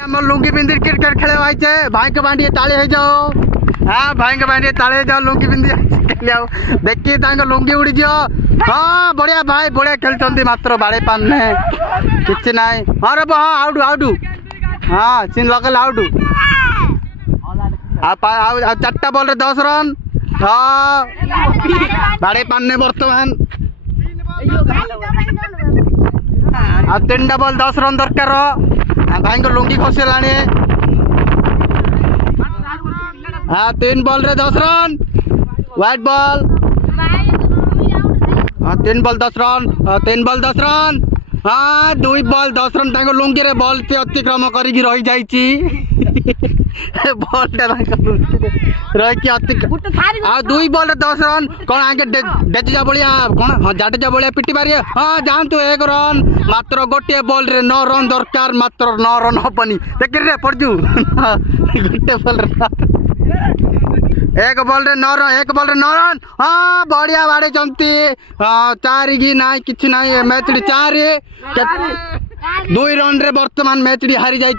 हम लुंगी पिंधि क्रिकेट खेले आइचे भाई के बांडिए ताले हो जाओ। हाँ भाई के बांडिए ताले जाओ लुंगी पिंधि खेल देखिए लुंगी उड़ी जाओ। हाँ बढ़िया भाई बढ़िया खेलते मात्र बाड़े पान कि ना। हाँ रे हाँ आउटू आउटू हाँ सीन लगल आउटू चार्टा बॉल रे 10 रन। हाँ बाड़े पान बर्तमान 3टा बॉल 10 रन दरकार। भाई को लुंगी खसीला। हाँ 3 बॉल रे 10 रन व्हाइट बॉल। हाँ 3 बॉल 10 रन 3 बॉल 10 रन। हाँ 2 बॉल 10 रन तांको लुंगी रे बॉल से अतिक्रम करी रही जाइची बॉल रही आ 2 बॉल रे 10 रन। कौन आगे डेजा बलिया कौन हाँ जाडेजा बलिया पिटी मारिए। हाँ जानतु 1 रन मात्र गोटे बॉल रे 9 रन दरकार मात्र 9 रन हबनी देख रे पड़जू गोटे बॉल रे 1 बॉल रे 9 रन 1 बॉल रे 9 रन। हाँ बढ़िया बाड़े चंती 4 की ना कि मैच 4 2 रन रे वर्तमान मैच हारी जाई।